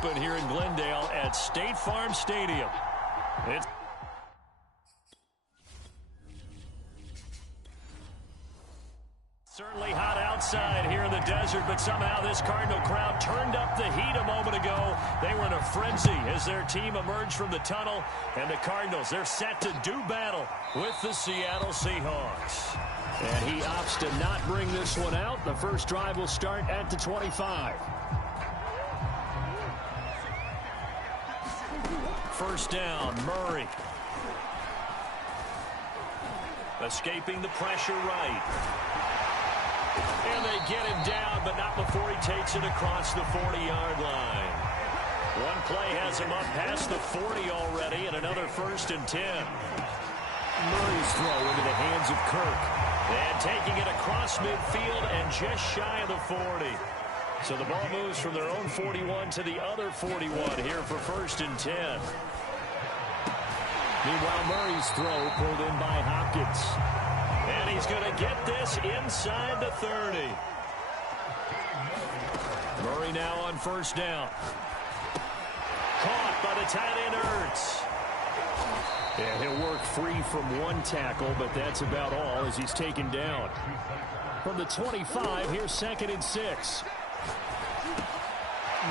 open here in Glendale at State Farm Stadium. It's certainly hot outside here in the desert, but somehow this Cardinal crowd turned up the heat a moment ago. They were in a frenzy as their team emerged from the tunnel, and the Cardinals, they're set to do battle with the Seattle Seahawks. And he opts to not bring this one out. The first drive will start at the 25. First down, Murray. Escaping the pressure right. And they get him down, but not before he takes it across the 40-yard line. One play has him up past the 40 already, and another 1st and 10. Murray's throw into the hands of Kirk. And taking it across midfield and just shy of the 40. So the ball moves from their own 41 to the other 41 here for 1st and 10. Meanwhile, Murray's throw pulled in by Hopkins. And he's going to get this inside the 30. Murray now on 1st down. Caught by the tight end Ertz. And he'll work free from one tackle, but that's about all as he's taken down. From the 25, here's 2nd and 6.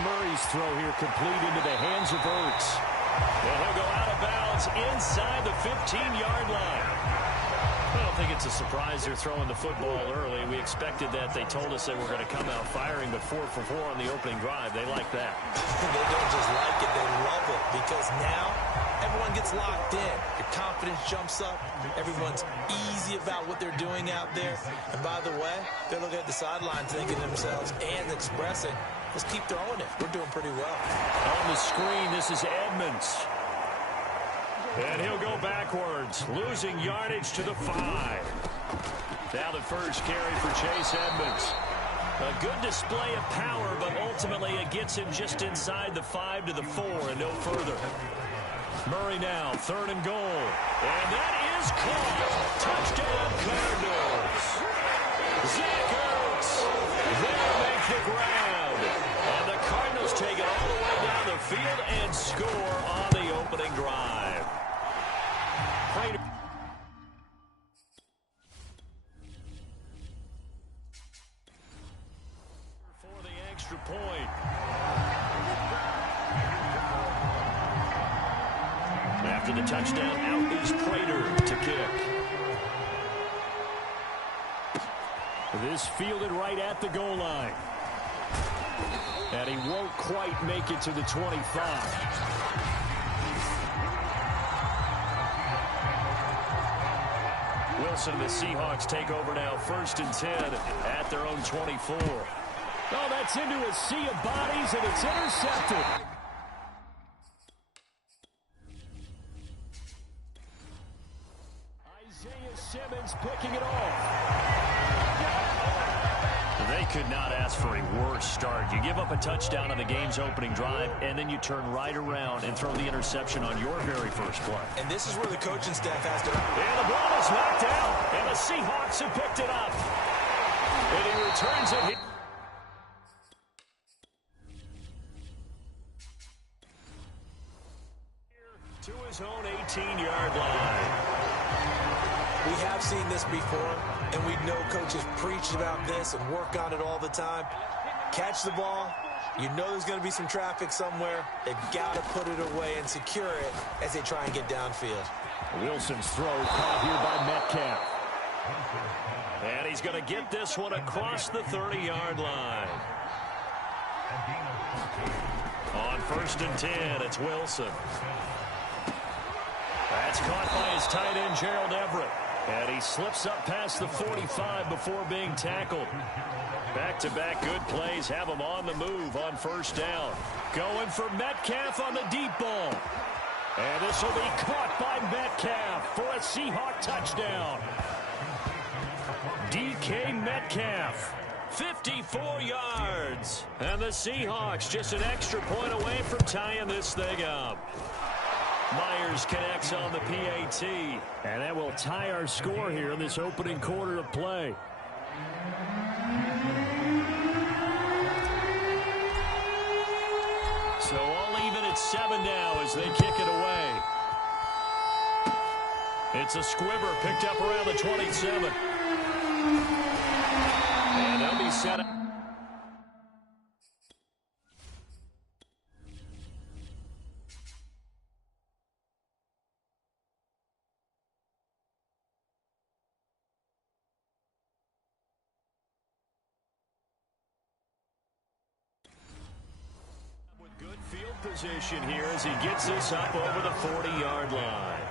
Murray's throw here complete into the hands of Ertz. And he'll go out of bounds inside the 15-yard line. I don't think it's a surprise they're throwing the football early. We expected that. They told us they were going to come out firing, but 4 for 4 on the opening drive. They like that. They don't just like it, they love it, because now everyone gets locked in. Your confidence jumps up. Everyone's easy about what they're doing out there. And by the way, they're looking at the sideline thinking to themselves and expressing, let's keep throwing it. We're doing pretty well. On the screen, this is Edmonds. And he'll go backwards, losing yardage to the 5. Now the first carry for Chase Edmonds. A good display of power, but ultimately it gets him just inside the 5 to the 4 and no further. Murray now, 3rd and goal. And that is caught. Touchdown, Cardinals. Zach Ertz. They'll make the grab. And the Cardinals take it all the way down the field and score on the opening drive. For the extra point. After the touchdown, out is Prater to kick. This fielded right at the goal line. And he won't quite make it to the 25. Wilson and the Seahawks take over now, 1st and 10 at their own 24. Oh, that's into a sea of bodies, and it's intercepted. Isaiah Simmons picking it off. They could not ask for a worse start. You give up a touchdown on the game's opening drive, and then you turn right around and throw the interception on your very first play. And this is where the coaching staff has to... And the ball is knocked out, and the Seahawks have picked it up. And he returns it. To his own 18-yard line. We have seen this before, and we know coaches preach about this and work on it all the time. Catch the ball. You know there's going to be some traffic somewhere. They've got to put it away and secure it as they try and get downfield. Wilson's throw caught here by Metcalf. And he's going to get this one across the 30-yard line. On 1st and 10, it's Wilson. That's caught by his tight end, Gerald Everett. And he slips up past the 45 before being tackled. Back-to-back good plays have him on the move on 1st down. Going for Metcalf on the deep ball. And this will be caught by Metcalf for a Seahawk touchdown. DK Metcalf, 54 yards. And the Seahawks just an extra point away from tying this thing up. Myers connects on the PAT. And that will tie our score here in this opening quarter of play. So all even at 7 now as they kick it away. It's a squibber picked up around the 27. And they'll be set up. Position here as he gets this up over the 40-yard line.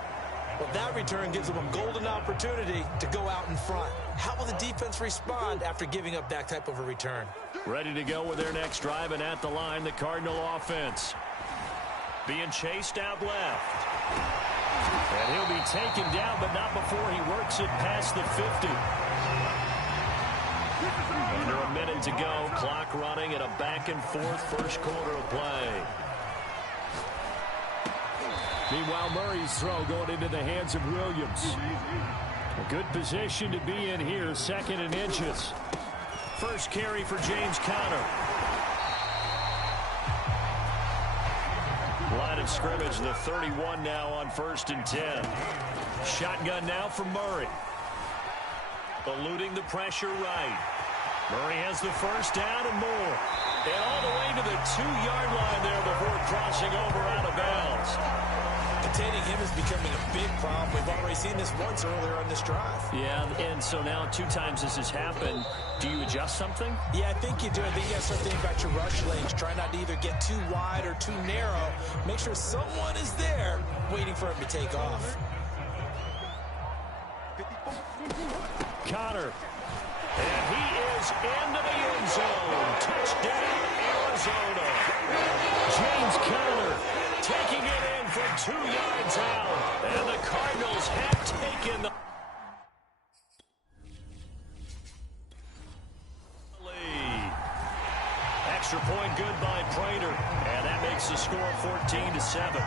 Well, that return gives them a golden opportunity to go out in front. How will the defense respond after giving up that type of a return? Ready to go with their next drive, and at the line, the Cardinal offense. Being chased out left. And he'll be taken down, but not before he works it past the 50. Under a minute to go, clock running in a back-and-forth first quarter of play. Meanwhile, Murray's throw going into the hands of Williams. A good position to be in here, 2nd and inches. First carry for James Conner. Line of scrimmage, the 31 now on 1st and 10. Shotgun now for Murray. Eluding the pressure right. Murray has the first down and more. And all the way to the 2-yard line there before crossing over out of bounds. Containing him is becoming a big problem. We've already seen this once earlier on this drive. Yeah, and so now 2 times this has happened. Do you adjust something? Yeah, I think you do. I think you got to start thinking about your rush lanes. Try not to either get too wide or too narrow. Make sure someone is there waiting for him to take off. Conner. And he is into the end zone. Touchdown, Arizona. James Conner taking it in from 2 yards out. And the Cardinals have taken the lead. Extra point good by Prater. And that makes the score 14-7.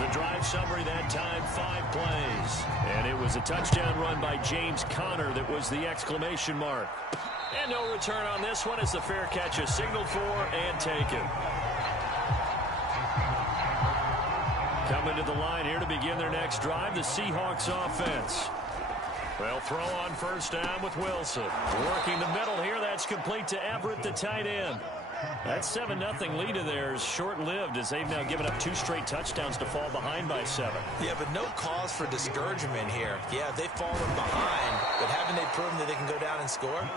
The drive summary that time, 5 plays. And it was a touchdown run by James Conner that was the exclamation mark. And no return on this one as the fair catch is signaled for and taken. Coming to the line here to begin their next drive, the Seahawks offense. They'll throw on first down with Wilson. Working the middle here, that's complete to Everett, the tight end. That 7-0 lead of theirs short-lived as they've now given up 2 straight touchdowns to fall behind by 7. Yeah, but no cause for discouragement here. Yeah, they've fallen behind, but haven't they proven that they can go down and score?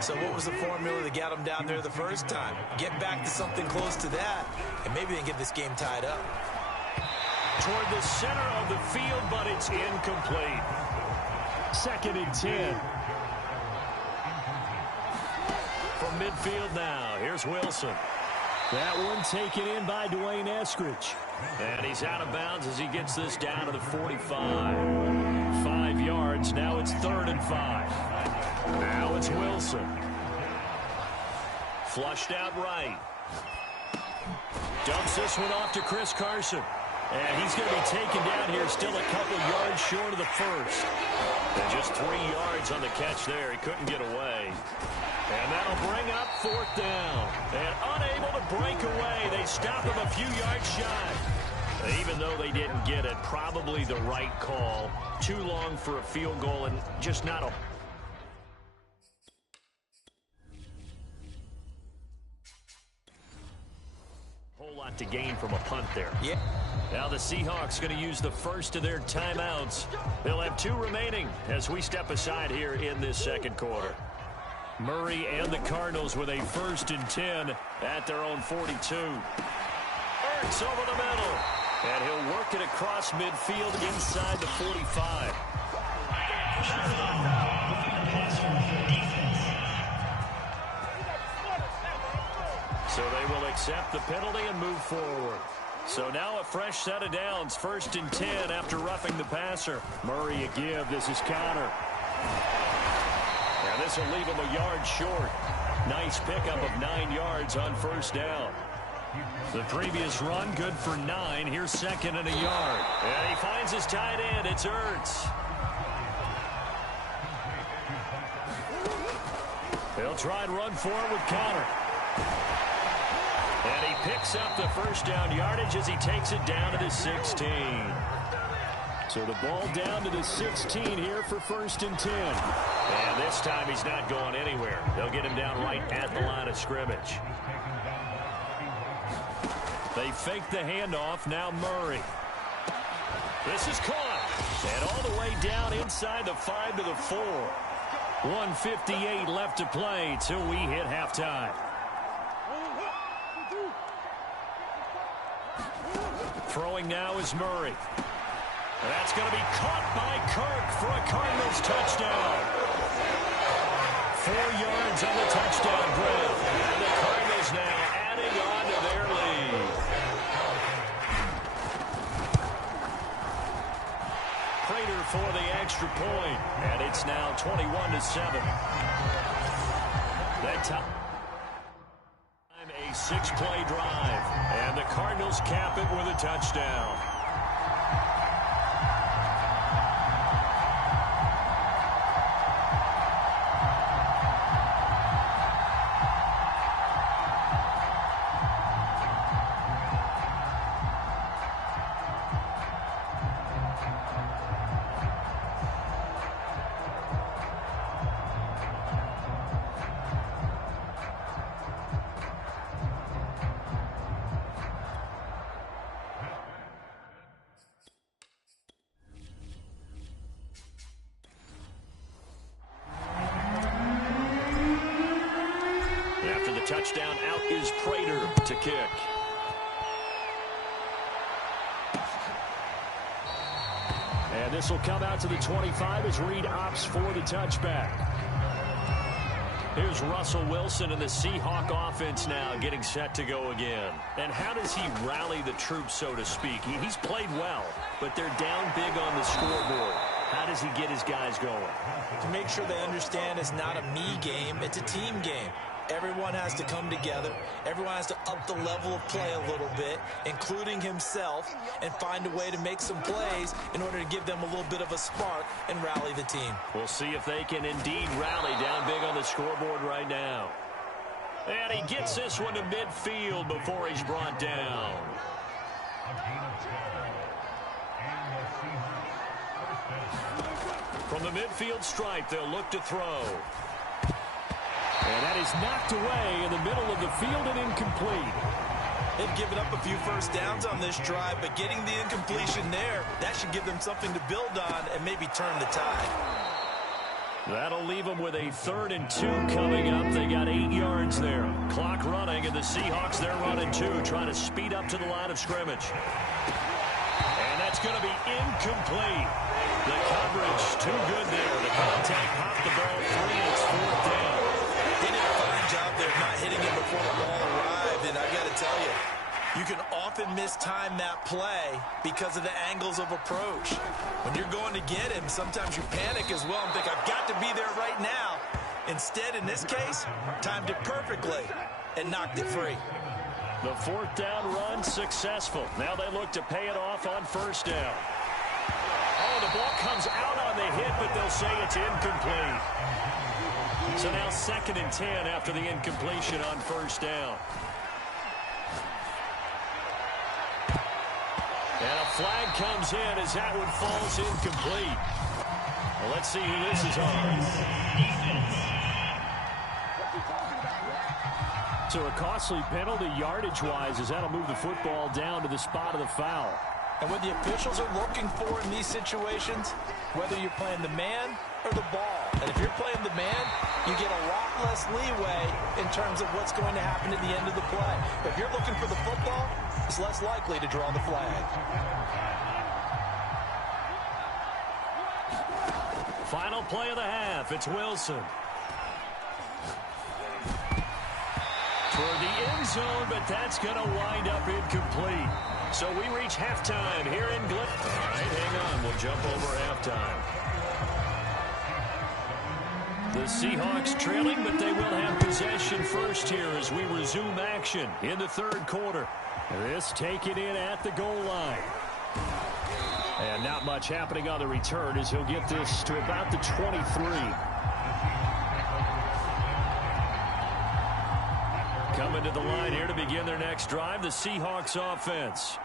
So what was the formula that got them down there the first time? Get back to something close to that, and maybe they can get this game tied up. Toward the center of the field, but it's incomplete. 2nd and 10. From midfield now, here's Wilson. That one taken in by Dwayne Eskridge. And he's out of bounds as he gets this down to the 45. 5 yards, now it's 3rd and 5. Now it's Wilson. Flushed out right. Dumps this one off to Chris Carson. And he's going to be taken down here, still a couple yards short of the first. And just 3 yards on the catch there. He couldn't get away. And that'll bring up 4th down. And unable to break away, they stop him a few yards shy. Even though they didn't get it, probably the right call. Too long for a field goal and just not a... whole lot to gain from a punt there. Yeah. Now the Seahawks going to use the first of their timeouts. They'll have 2 remaining as we step aside here in this second quarter. Murray and the Cardinals with a 1st and 10 at their own 42. Ertz over the middle. And he'll work it across midfield inside the 45. So they will accept the penalty and move forward. So now a fresh set of downs. 1st and 10 after roughing the passer. Murray a give. This is Conner. And this will leave him a yard short. Nice pickup of 9 yards on 1st down. The previous run good for 9. Here's 2nd and a yard. And he finds his tight end. It's Ertz. He'll try and run for it with Conner. And picks up the first down yardage as he takes it down to the 16. So the ball down to the 16 here for 1st and 10. And this time he's not going anywhere. They'll get him down right at the line of scrimmage. They fake the handoff. Now Murray. This is caught. And all the way down inside the 5 to the 4. 1:58 left to play till we hit halftime. Throwing now is Murray. That's going to be caught by Kirk for a Cardinals touchdown. 4 yards on the touchdown grab. And the Cardinals now adding on to their lead. Prater for the extra point. And it's now 21-7. That time a 6-play drive. And the Cardinals cap it with a touchdown. Touchdown, out is Prater to kick. And this will come out to the 25 as Reed opts for the touchback. Here's Russell Wilson and the Seahawk offense now getting set to go again. And how does he rally the troops, so to speak? He's played well, but they're down big on the scoreboard. How does he get his guys going? To make sure they understand it's not a me game, it's a team game. Everyone has to come together. Everyone has to up the level of play a little bit, including himself, and find a way to make some plays in order to give them a little bit of a spark and rally the team. We'll see if they can indeed rally down big on the scoreboard right now. And he gets this one to midfield before he's brought down. From the midfield stripe, they'll look to throw. And that is knocked away in the middle of the field and incomplete. They've given up a few first downs on this drive, but getting the incompletion there, that should give them something to build on and maybe turn the tide. That'll leave them with a 3rd and 2 coming up. They got 8 yards there. Clock running, and the Seahawks, they're running 2, trying to speed up to the line of scrimmage. And that's going to be incomplete. The coverage too good there. The contact popped the ball free, and it's 4th down. They did a fine job there of not hitting him before the ball arrived, and I got to tell you, you can often mistime that play because of the angles of approach. When you're going to get him, sometimes you panic as well and think, I've got to be there right now. Instead, in this case, timed it perfectly and knocked it free. The 4th down run successful. Now they look to pay it off on 1st down. Oh, the ball comes out on the hit, but they'll say it's incomplete. So now 2nd and 10 after the incompletion on 1st down. And a flag comes in as that one falls incomplete. Well, let's see who this is on. So a costly penalty yardage-wise as that'll move the football down to the spot of the foul. And what the officials are looking for in these situations, whether you're playing the man or the ball. And if you're playing the man, you get a lot less leeway in terms of what's going to happen at the end of the play. But if you're looking for the football, it's less likely to draw the flag. Final play of the half. It's Wilson. Toward the end zone, but that's going to wind up incomplete. So we reach halftime here in Glen. All right, hang on. We'll jump over halftime. The Seahawks trailing, but they will have possession first here as we resume action in the 3rd quarter. This taken in at the goal line. And not much happening on the return as he'll get this to about the 23. Coming to the line here to begin their next drive, the Seahawks offense.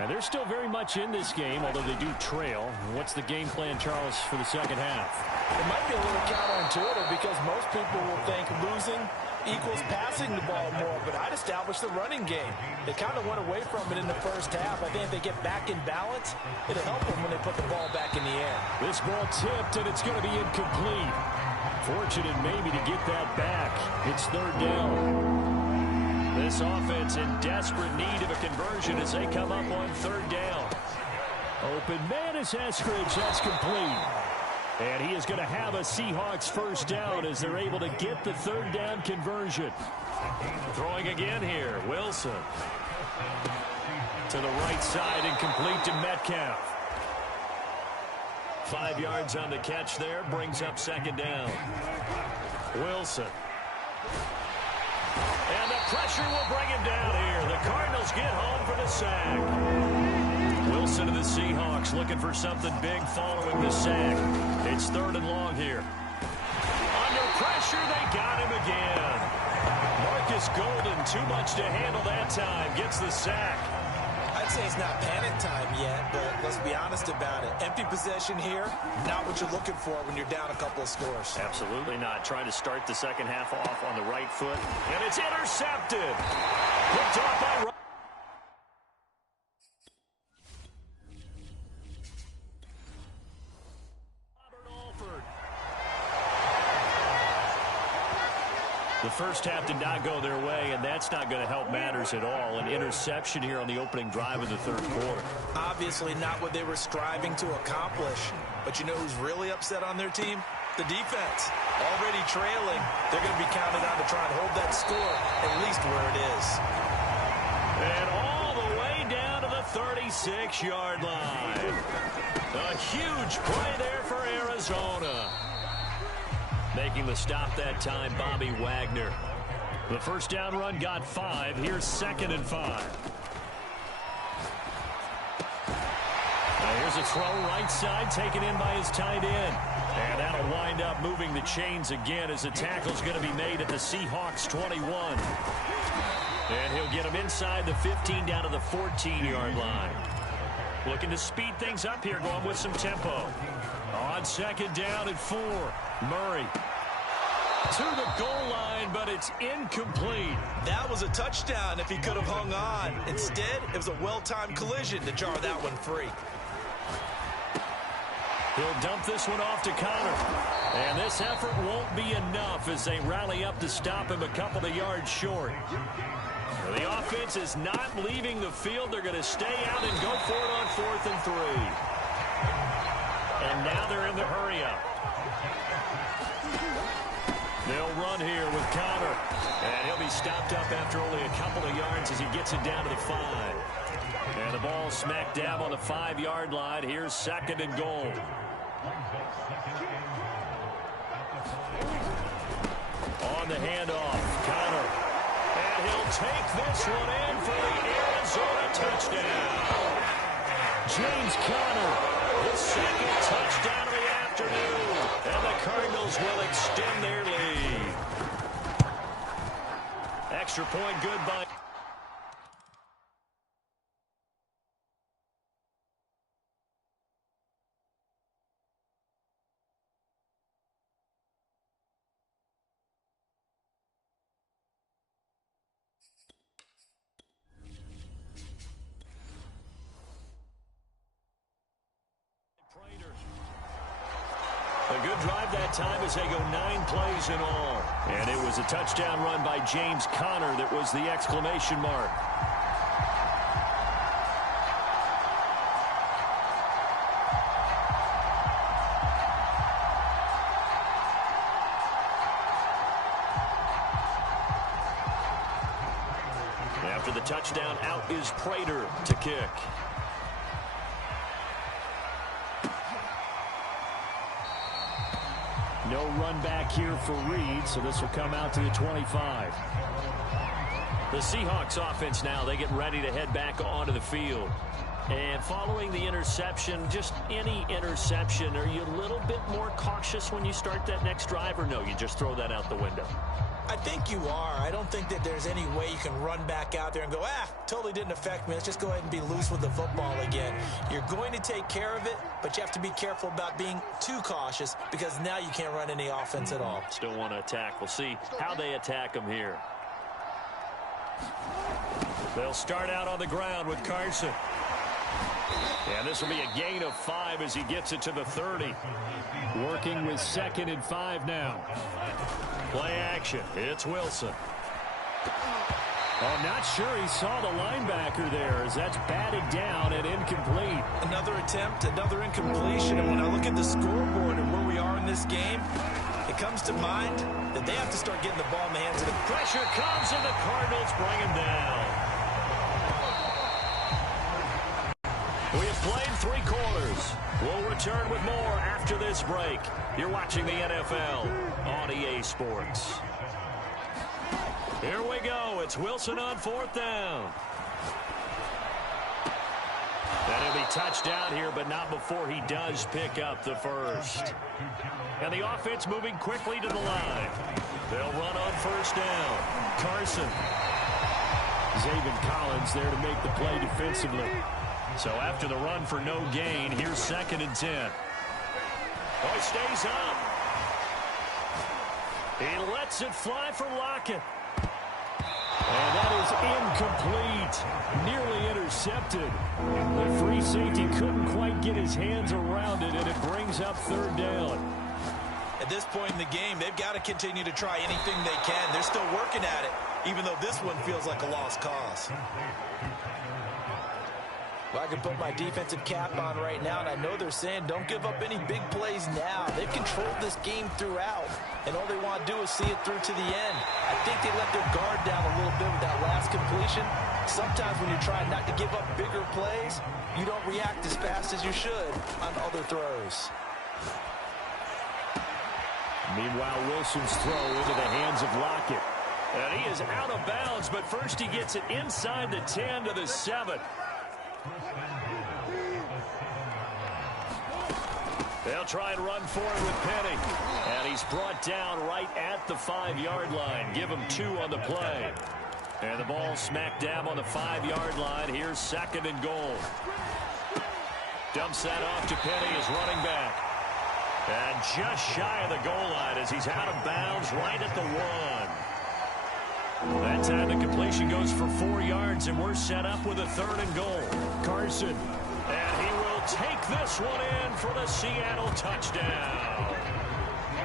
And they're still very much in this game, although they do trail. What's the game plan, Charles, for the second half? It might be a little counterintuitive because most people will think losing equals passing the ball more, but I'd establish the running game. They kind of went away from it in the first half. I think if they get back in balance, it'll help them when they put the ball back in the air. This ball tipped, and it's going to be incomplete. Fortunate maybe to get that back. It's third down. This offense in desperate need of a conversion as they come up on third down. Open man is Eskridge. That's complete. And he is going to have a Seahawks first down as they're able to get the third down conversion. Throwing again here. Wilson. To the right side and complete to Metcalf. 5 yards on the catch there. Brings up second down. Wilson. And the pressure will bring him down here. The Cardinals get home for the sack. Wilson of the Seahawks looking for something big following the sack. It's third and long here. Under pressure, they got him again. Marcus Golden, too much to handle that time. Gets the sack. I'd say it's not panic time yet, but let's be honest about it. Empty possession here, not what you're looking for when you're down a couple of scores. Absolutely not. Trying to start the second half off on the right foot. And it's intercepted. Picked off by the first half did not go their way, and that's not going to help matters at all. An interception here on the opening drive of the third quarter. Obviously not what they were striving to accomplish. But you know who's really upset on their team? The defense. Already trailing. They're going to be counted on to try and hold that score, at least where it is. And all the way down to the 36-yard line. A huge play there for Arizona. Making the stop that time, Bobby Wagner. The first down run got 5. Here's second and 5. Now here's a throw right side taken in by his tight end. And that'll wind up moving the chains again as the tackle's going to be made at the Seahawks 21. And he'll get him inside the 15 down to the 14-yard line. Looking to speed things up here, going with some tempo. On second down and 4. Murray to the goal line, but it's incomplete. That was a touchdown if he could have hung on. Instead, it was a well-timed collision to jar that one free. He'll dump this one off to Connor. And this effort won't be enough as they rally up to stop him a couple of yards short. The offense is not leaving the field. They're going to stay out and go for it on 4th and 3. And now they're in the hurry-up. They'll run here with Connor. And he'll be stopped up after only a couple of yards as he gets it down to the 5. And the ball smack dab on the 5-yard line. Here's second and goal. On the handoff, Connor. And he'll take this one in for the Arizona touchdown. James Conner, his second touchdown of the afternoon. And the Cardinals will extend their lead. Extra point good by... A good drive that time as they go 9 plays in all. And it was a touchdown run by James Conner that was the exclamation mark. After the touchdown, out is Prater to kick. No run back here for Reed, so this will come out to the 25. The Seahawks offense now, they get ready to head back onto the field. And following the interception, just any interception, are you a little bit more cautious when you start that next drive, or no, you just throw that out the window? I think you are. I don't think that there's any way you can run back out there and go, totally didn't affect me. Let's just go ahead and be loose with the football again. You're going to take care of it, but you have to be careful about being too cautious because now you can't run any offense at all. Still want to attack. We'll see how they attack them here. They'll start out on the ground with Carson. And this will be a gain of 5 as he gets it to the 30. Working with 2nd and 5 now. Play action. It's Wilson. I'm not sure he saw the linebacker there as that's batted down and incomplete. Another attempt, another incompletion. And when I look at the scoreboard and where we are in this game, it comes to mind that they have to start getting the ball in the hands of the... Pressure comes and the Cardinals bring him down. We have played 3 quarters. We'll return with more after this break. You're watching the NFL on EA Sports. Here we go. It's Wilson on 4th down. And he'll be touched down here, but not before he does pick up the first. And the offense moving quickly to the line. They'll run on 1st down. Carson. Zaven Collins there to make the play defensively. So after the run for no gain, here's 2nd and 10. Oh, he stays up. He lets it fly for Lockett. And that is incomplete. Nearly intercepted. The free safety couldn't quite get his hands around it, and it brings up 3rd down. At this point in the game, they've got to continue to try anything they can. They're still working at it, even though this one feels like a lost cause. Well, I can put my defensive cap on right now, and I know they're saying don't give up any big plays now. They've controlled this game throughout, and all they want to do is see it through to the end. I think they let their guard down a little bit with that last completion. Sometimes when you're trying not to give up bigger plays, you don't react as fast as you should on other throws. Meanwhile, Wilson's throw into the hands of Lockett. And he is out of bounds, but first he gets it inside the 10 to the 7. They'll try and run for it with Penny. And he's brought down right at the 5-yard line. Give him 2 on the play. And the ball smack dab on the 5-yard line. Here's 2nd and goal. Dumps that off to Penny as running back. And just shy of the goal line as he's out of bounds right at the 1. That time the completion goes for 4 yards, and we're set up with a 3rd and goal. Carson. And he will take this one in for the Seattle touchdown.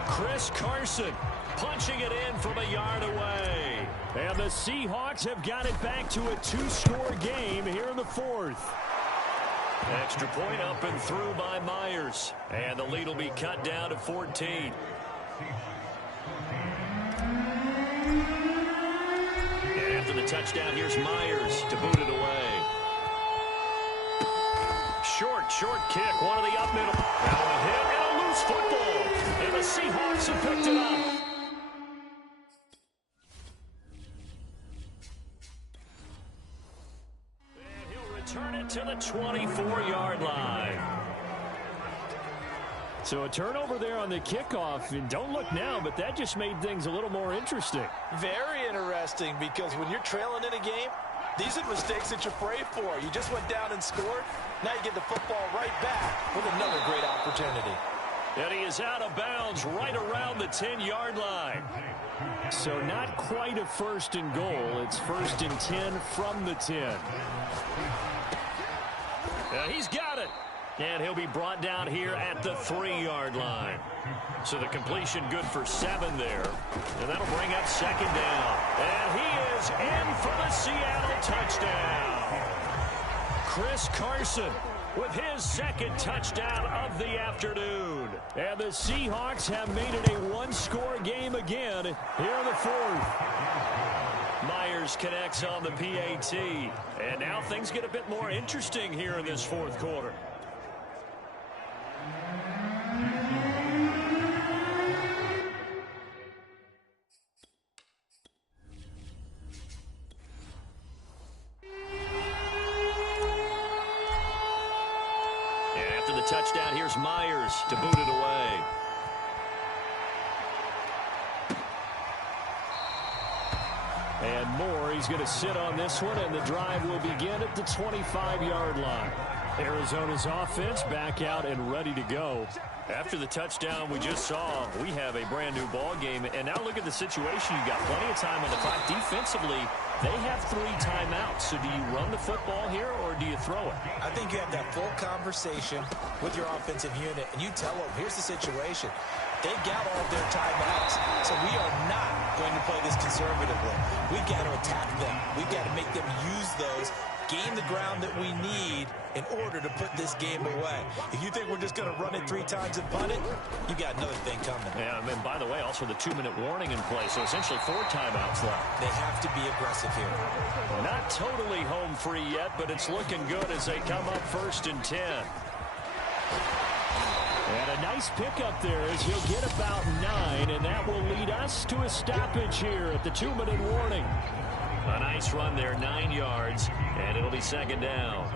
Chris Carson punching it in from a yard away. And the Seahawks have got it back to a 2-score game here in the 4th. Extra point up and through by Myers. And the lead will be cut down to 14. And after the touchdown, here's Myers to boot it away. Short kick, one of the up middle. Now a hit and a loose football. And the Seahawks have picked it up. And he'll return it to the 24-yard line. So a turnover there on the kickoff, and don't look now, but that just made things a little more interesting. Very interesting, because when you're trailing in a game, these are mistakes that you pray for. You just went down and scored. Now you get the football right back with another great opportunity. And he is out of bounds right around the 10-yard line. So not quite a 1st and goal. It's 1st and 10 from the 10. He's got it. And he'll be brought down here at the 3-yard line. So the completion good for 7 there. And that'll bring up 2nd down. And he is in for the Seattle touchdown. Chris Carson with his 2nd touchdown of the afternoon. And the Seahawks have made it a 1-score game again here in the 4th. Myers connects on the PAT. And now things get a bit more interesting here in this 4th quarter. touchdown. Here's Myers to boot it away. And Moore, he's going to sit on this one, and the drive will begin at the 25-yard line. Arizona's offense back out and ready to go. After the touchdown we just saw, we have a brand-new ball game. And now look at the situation. You've got plenty of time on the clock. Defensively, they have 3 timeouts. So do you run the football here, or do you throw it? I think you have that full conversation with your offensive unit, and you tell them, here's the situation. They've got all of their timeouts, so we are not going to play this conservatively. We've got to attack them. We've got to make them use those, gain the ground that we need in order to put this game away. If you think we're just going to run it 3 times and punt it, you got another thing coming. Yeah, and by the way, also the 2-minute warning in play, so essentially 4 timeouts left. They have to be aggressive here. Not totally home free yet, but it's looking good as they come up 1st and 10. And a nice pickup there as he'll get about 9, and that will lead us to a stoppage here at the 2-minute warning. A nice run there, 9 yards, and it'll be 2nd down.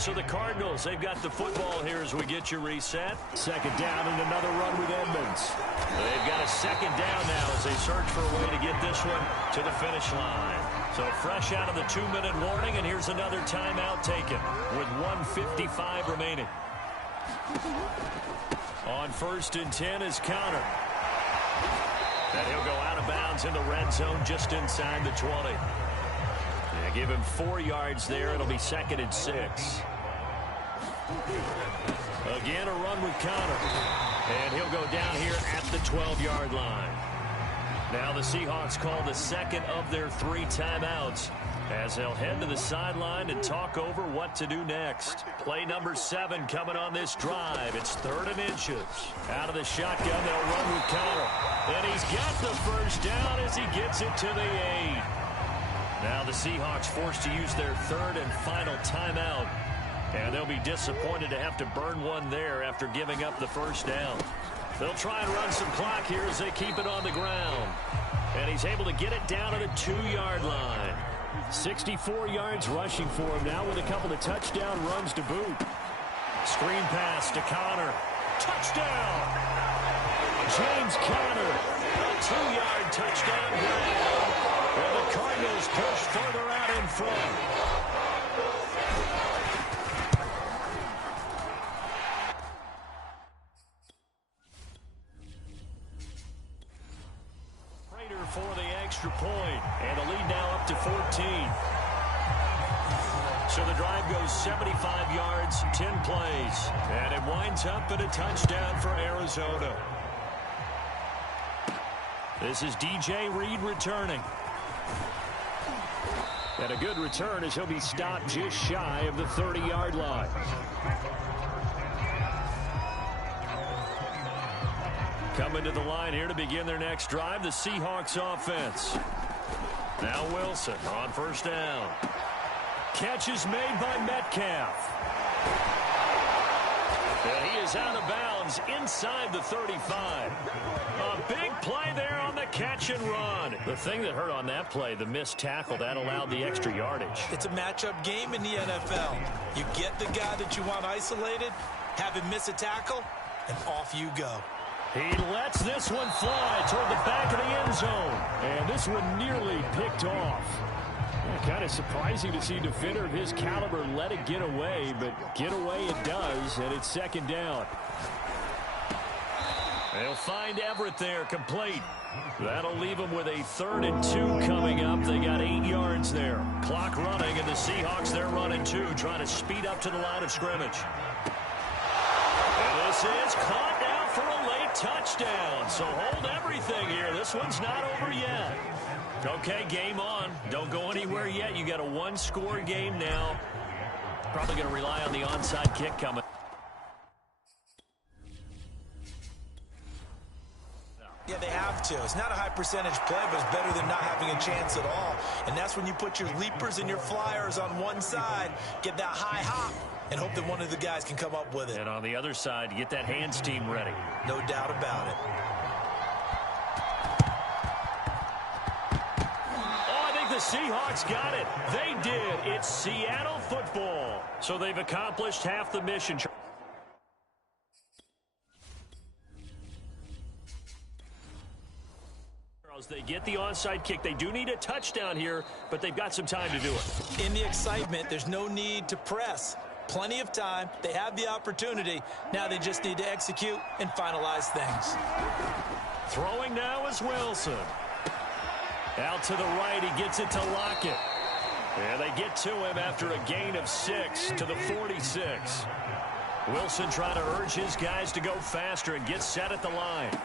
So the Cardinals, they've got the football here as we get you reset. 2nd down and another run with Edmonds. They've got a 2nd down now as they search for a way to get this one to the finish line. So fresh out of the 2-minute warning, and here's another timeout taken with 1:55 remaining. On 1st and 10 is Connor. And he'll go out of bounds in the red zone just inside the 20. They give him 4 yards there. It'll be 2nd and 6. Again, a run with Connor. And he'll go down here at the 12-yard line. Now the Seahawks call the 2nd of their 3 timeouts as they'll head to the sideline and talk over what to do next. Play number 7 coming on this drive. It's 3rd and inches. Out of the shotgun, they'll run with Connor. And he's got the 1st down as he gets it to the 8. Now the Seahawks forced to use their 3rd and final timeout. And they'll be disappointed to have to burn one there after giving up the 1st down. They'll try and run some clock here as they keep it on the ground. And he's able to get it down to the 2-yard line. 64 yards rushing for him now with a couple of touchdown runs to boot. Screen pass to Connor. Touchdown! James Conner. A 2-yard touchdown grab. And the Cardinals push further out in front. For the extra point, and the lead now up to 14. So the drive goes 75 yards, 10 plays, and it winds up in a touchdown for Arizona. This is DJ Reed returning. And a good return as he'll be stopped just shy of the 30-yard line. Coming to the line here to begin their next drive, the Seahawks offense. Now Wilson on 1st down. Catch is made by Metcalf. And he is out of bounds inside the 35. A big play there on the catch and run. The thing that hurt on that play, the missed tackle, that allowed the extra yardage. It's a matchup game in the NFL. You get the guy that you want isolated, have him miss a tackle, and off you go. He lets this one fly toward the back of the end zone. And this one nearly picked off. Kind of surprising to see a defender of his caliber let it get away, but get away it does, and it's 2nd down. They'll find Everett there, complete. That'll leave them with a 3rd and 2 coming up. They got 8 yards there. Clock running, and the Seahawks, they're running 2, trying to speed up to the line of scrimmage. And this is caught now for a late touchdown. So hold everything here. This one's not over yet. Okay, game on. Don't go anywhere yet. You got a 1-score game now. Probably going to rely on the onside kick coming. Yeah, they have to. It's not a high percentage play, but it's better than not having a chance at all. And that's when you put your leapers and your flyers on one side, get that high hop, and hope that one of the guys can come up with it. And on the other side, get that hands team ready. No doubt about it. Oh, I think the Seahawks got it. They did. It's Seattle football. So they've accomplished half the mission. They get the onside kick. They do need a touchdown here, but they've got some time to do it. In the excitement, there's no need to press. Plenty of time. They have the opportunity. Now they just need to execute and finalize things. Throwing now is Wilson. Out to the right, he gets it to Lockett. And they get to him after a gain of 6 to the 46. Wilson trying to urge his guys to go faster and get set at the line.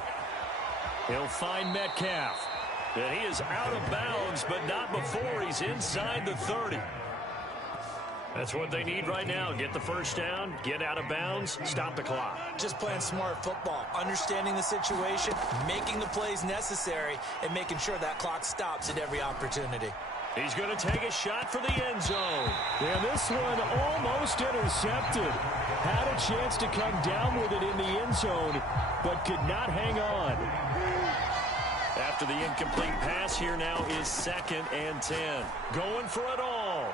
He'll find Metcalf. And he is out of bounds, but not before he's inside the 30. That's what they need right now. Get the first down, get out of bounds, stop the clock. Just playing smart football, understanding the situation, making the plays necessary, and making sure that clock stops at every opportunity. He's going to take a shot for the end zone. And this one almost intercepted. Had a chance to come down with it in the end zone, but could not hang on. After the incomplete pass, here now is 2nd and 10. Going for it all.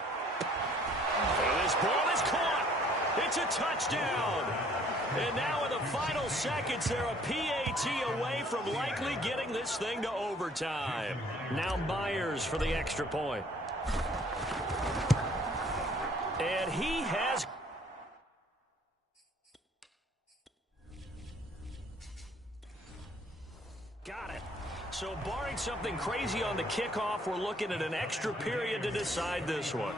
And this ball is caught. It's a touchdown. And now in the final seconds, they're a PAT away from likely getting this thing to overtime. Now Myers for the extra point. And he has... got it. So barring something crazy on the kickoff, we're looking at an extra period to decide this one.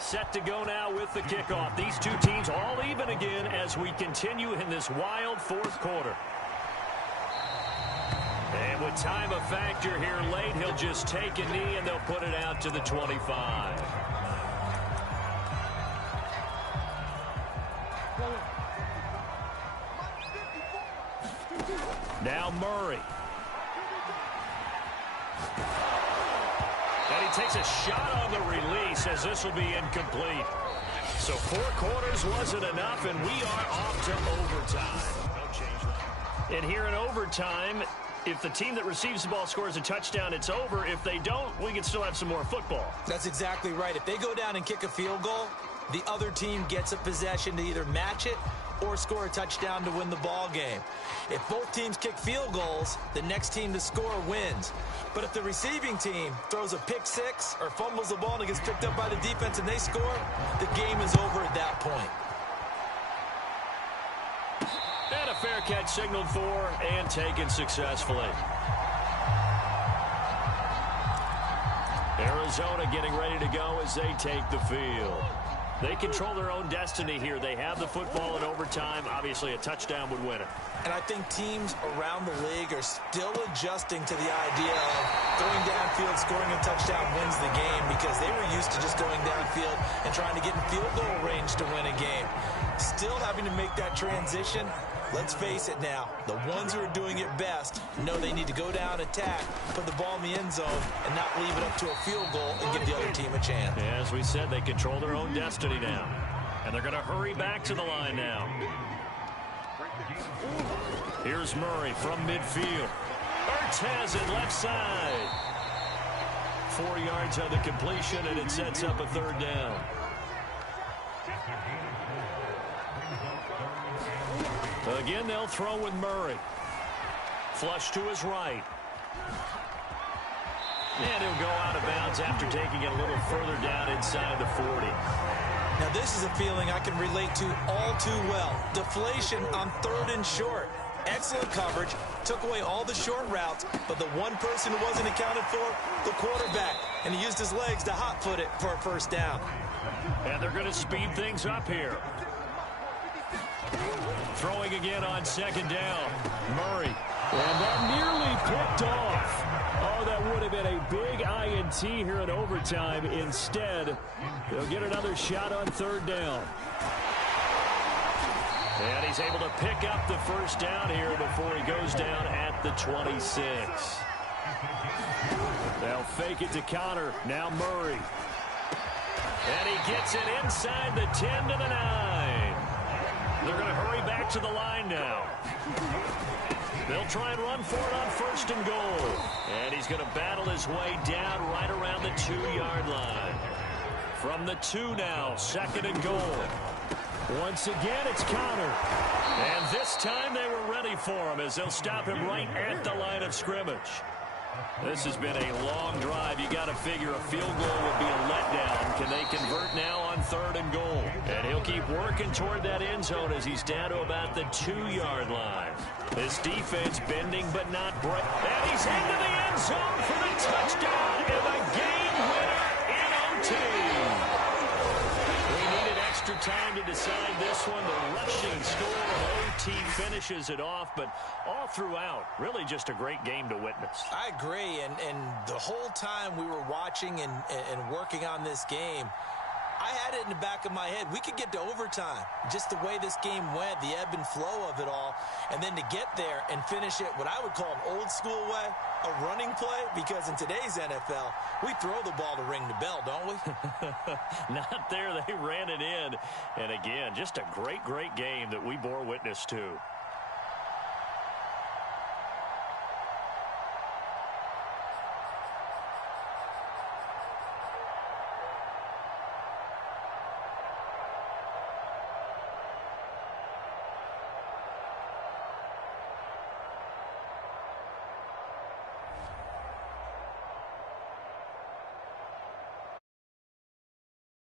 Set to go now with the kickoff. These two teams all even again as we continue in this wild fourth quarter. And with time a factor here late, he'll just take a knee and they'll put it out to the 25. Now Murray. And he takes a shot on the release as this will be incomplete. So 4 quarters wasn't enough, and we are off to overtime. No change. And here in overtime, if the team that receives the ball scores a touchdown, it's over. If they don't, we can still have some more football. That's exactly right. If they go down and kick a field goal, the other team gets a possession to either match it or score a touchdown to win the ball game. If both teams kick field goals, the next team to score wins. But if the receiving team throws a pick 6 or fumbles the ball and it gets picked up by the defense and they score, the game is over at that point. And a fair catch signaled for and taken successfully. Arizona getting ready to go as they take the field. They control their own destiny here. They have the football in overtime. Obviously, a touchdown would win it. And I think teams around the league are still adjusting to the idea of going downfield, scoring a touchdown wins the game because they were used to just going downfield and trying to get in field goal range to win a game. Still having to make that transition. Let's face it now, the ones who are doing it best know they need to go down, attack, put the ball in the end zone, and not leave it up to a field goal and give the other team a chance. Yeah, as we said, they control their own destiny now. And they're going to hurry back to the line now. Here's Murray from midfield. Ortez at left side. 4 yards on the completion, and it sets up a 3rd down. Again, they'll throw with Murray. Flush to his right. And he'll go out of bounds after taking it a little further down inside the 40. Now, this is a feeling I can relate to all too well. Deflation on 3rd and short. Excellent coverage. Took away all the short routes, but the one person who wasn't accounted for, the quarterback. And he used his legs to hot-foot it for a 1st down. And they're going to speed things up here. Throwing again on 2nd down. Murray. And that nearly picked off. Oh, that would have been a big INT here in overtime. Instead, they'll get another shot on 3rd down. And he's able to pick up the 1st down here before he goes down at the 26. They'll fake it to counter. Now Murray. And he gets it inside the 10 to the 9. They're going to hurry back to the line now. They'll try and run for it on 1st and goal. And he's going to battle his way down right around the 2-yard line. From the 2 now, 2nd and goal. Once again, it's counter. And this time they were plenty for him as they'll stop him right at the line of scrimmage. This has been a long drive. You got to figure a field goal would be a letdown. Can they convert now on 3rd and goal? And he'll keep working toward that end zone as he's down to about the 2-yard line. This defense bending but not break. And he's into the end zone for the touchdown and the game winner in OT. We needed extra time to decide this one. The rushing score of OT finishes it off, but all throughout, really just a great game to witness. I agree, and the whole time we were watching and working on this game, I had it in the back of my head. We could get to overtime. Just the way this game went, the ebb and flow of it all, and then to get there and finish it what I would call an old school way, a running play, because in today's NFL, we throw the ball to ring the bell, don't we? Not there. They ran it in. And again, just a great, great game that we bore witness to.